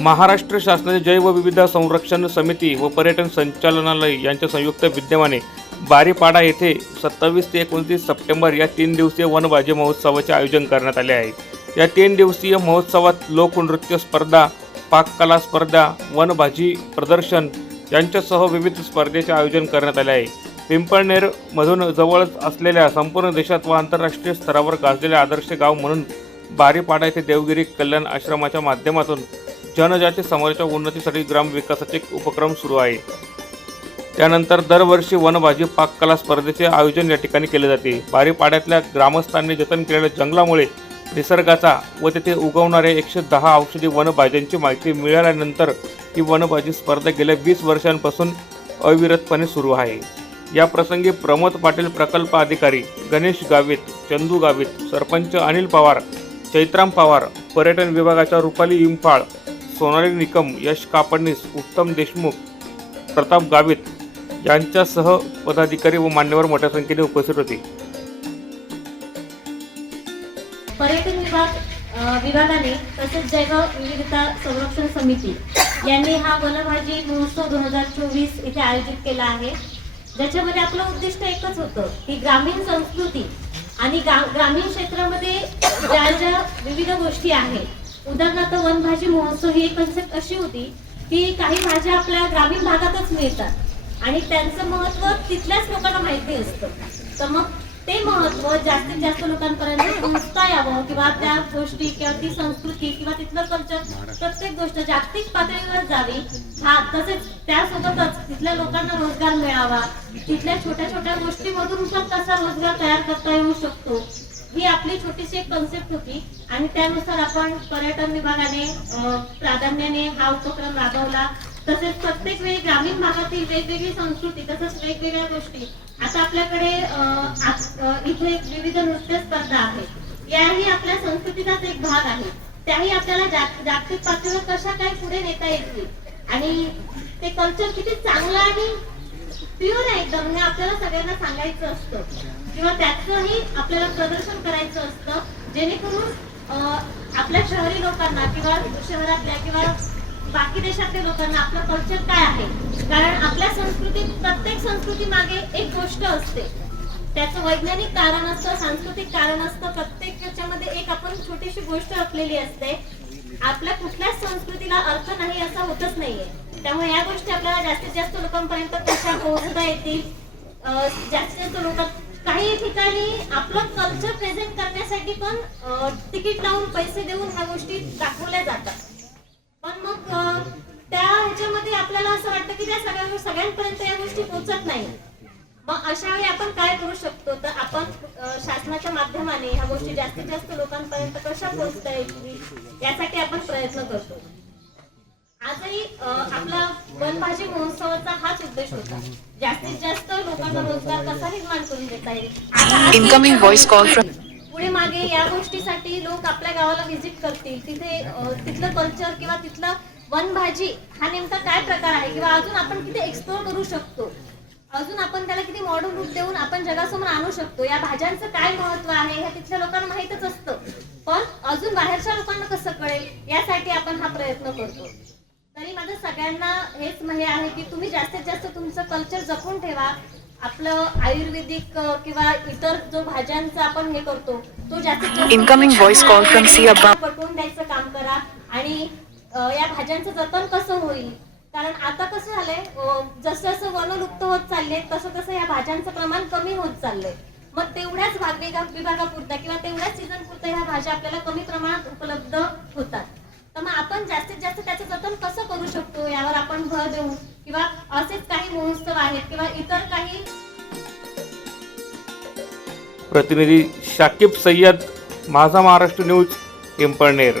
महाराष्ट्र शासनाचे जैवविविधता संरक्षण समिती व पर्यटन संचालनालय यांच्या संयुक्त विद्यमाने बारीपाडा येथे सत्तावीस ते एकोणतीस सप्टेंबर या तीन दिवसीय वनभाजी महोत्सवाचे आयोजन करण्यात आले आहे. या तीन दिवसीय महोत्सवात लोकनृत्य स्पर्धा पाककला स्पर्धा वनभाजी प्रदर्शन यांच्यासह विविध स्पर्धेचे आयोजन करण्यात आले आहे. पिंपळनेरमधून जवळच असलेल्या संपूर्ण देशात व आंतरराष्ट्रीय स्तरावर गाजलेले आदर्श गाव म्हणून बारीपाडा येथे देवगिरी कल्याण आश्रमाच्या माध्यमातून जनजाती समाजाच्या उन्नतीसाठी ग्रामविकासाचे उपक्रम सुरू आहे. त्यानंतर दरवर्षी वनभाजी पाककला स्पर्धेचे आयोजन या ठिकाणी केले जाते. बारीपाड्यातल्या ग्रामस्थांनी जतन केलेल्या जंगलामुळे निसर्गाचा व तेथे उगवणाऱ्या एकशे दहा औषधी वनभाज्यांची माहिती मिळाल्यानंतर ही वनभाजी स्पर्धा गेल्या वीस वर्षांपासून अविरतपणे सुरू आहे. या प्रसंगी प्रमोद पाटील प्रकल्प अधिकारी गणेश गावित चंदू गावित सरपंच अनिल पवार चैत्राम पवार पर्यटन विभागाच्या रुपाली इम्फाळ सोनाली निकम यश कापडणीस उत्तम देशमुख प्रताप गावित यांच्यासह पदाधिकारी व मान्यवर मोठ्या संख्येने उपस्थित होते. पर्यटन विभाग विभागाने तसेच जैव विविधता संरक्षण समिती यांनी हा वनभाजी महोत्सव दोन हजार चोवीस इथे आयोजित केला आहे. ज्याच्यामध्ये आपलं उद्दिष्ट एकच होतं की ग्रामीण संस्कृती आणि ग्रामीण क्षेत्रामध्ये ज्या ज्या विविध गोष्टी आहेत उदाहरणार्थ वनभाजी महोत्सव ही कन्सेप्ट अशी होती की काही भाज्या आपल्या ग्रामीण भागातच मिळतात. आणि त्यांचं महत्त्व तिथल्याच लोकांना माहिती असतं. तर मग ते महत्त्व जास्तीत जास्त लोकांपर्यंत पोहोचता यावं किंवा त्या गोष्टी किंवा ती संस्कृती किंवा तिथलं कल्चर प्रत्येक गोष्ट जागतिक पातळीवर जावी हा तसेच त्यासोबतच तिथल्या लोकांना रोजगार मिळावा. तिथल्या छोट्या छोट्या गोष्टीमधून पण कसा रोजगार तयार करता येऊ शकतो. ही आपली छोटीशी एक कन्सेप्ट होती. आणि त्यानुसार आपण पर्यटन विभागाने प्राधान्याने हा उपक्रम राबवला. तसेच प्रत्येक वेळी ग्रामीण भागातील वेगवेगळी संस्कृती तसंच वेगवेगळ्या गोष्टी. आता आपल्याकडे इथे विविध नृत्य स्पर्धा आहेत याही आपल्या संस्कृतीचाच एक भाग आहे. त्याही आपल्याला जागतिक पातळीवर कशा काय पुढे नेता येतील? आणि ते कल्चर किती चांगलं आणि प्युअर आहे एकदम हे आपल्याला सगळ्यांना सांगायचं असतं. किंवा त्याचंही आपल्याला प्रदर्शन करायचं असतं जेणेकरून आपल्या शहरी लोकांना किंवा शहरातल्या किंवा बाकी देशातल्या लोकांना आपलं कल्चर काय आहे? कारण आपल्या संस्कृतीत प्रत्येक संस्कृती मागे एक गोष्ट असते. त्याचं वैज्ञानिक कारण असतं सांस्कृतिक कारण असतं प्रत्येक याच्यामध्ये एक आपण छोटीशी गोष्ट असलेली असते. आपल्या कुठल्याच संस्कृतीला अर्थ नाही असं होतच नाहीये. त्यामुळे या गोष्टी आपल्याला जास्तीत जास्त लोकांपर्यंत कशा पोहोचता येतील जास्तीत जास्त लोक ठिकाणी आपलं कल्चर प्रेझेंट करण्यासाठी पण तिकीट लावून पैसे देऊन ह्या गोष्टी दाखवल्या जातात. पण मग त्या ह्याच्यामध्ये आपल्याला असं वाटतं की त्या सगळ्या सगळ्यांपर्यंत या गोष्टी पोहोचत नाही. मग अशा वेळी आपण काय करू शकतो? तर आपण शासनाच्या माध्यमाने ह्या गोष्टी जास्तीत जास्त लोकांपर्यंत कशा पोहोचता येतील? यासाठी आपण प्रयत्न करतो. आजही आपला वनभाजी महोत्सवाचा हाच उद्देश होता. जास्तीत जास्त लोकांना रोजगार कसा निर्माण करून देता येईल? voice call from- पुढे मागे या गोष्टीसाठी लोक आपल्या गावाला व्हिजिट करतील. तिथे तिथलं कल्चर किंवा तिथलं वनभाजी हा नेमका काय प्रकार आहे? किंवा अजून आपण किती एक्सप्लोर करू शकतो? अजून आपण त्याला किती मॉडर्न रूप देऊन आपण जगासमोर आणू शकतो? या भाज्यांचं काय महत्त्व आहे? हे तिथल्या लोकांना माहीतच असतं. पण अजून बाहेरच्या लोकांना कसं कळेल? यासाठी आपण हा प्रयत्न करतो. सगळ्यांना हेच हे आहे की तुम्ही जास्तीत जास्त तुमचं कल्चर जपून ठेवा आपलं आयुर्वेदिक किंवा इतर जो भाज्यांचा आपण हे करतो तो जास्तीत जास्त Incoming voice call from C. Abba. पटवून द्यायचं काम करा आणि या भाज्यांचं जतन कसं होईल कारण आता कसं झालंय जसं जसं वन लुप्त होत चालले तसं तसं या भाज्यांचं प्रमाण कमी होत चाललंय मग तेवढ्याच भाग विभाग- विभागापुरता किंवा तेवढ्याच सीझन पुरता ह्या भाज्या आपल्याला कमी प्रमाणात उपलब्ध होतात तर मग आपण जास्तीत जास्त त्याचं जतन कसं करू शकतो? यावर आपण भर देऊ. किंवा असेच काही महोत्सव आहेत किंवा इतर काही? प्रतिनिधी शाकिब सय्यद माझा महाराष्ट्र न्यूज पिंपळनेर.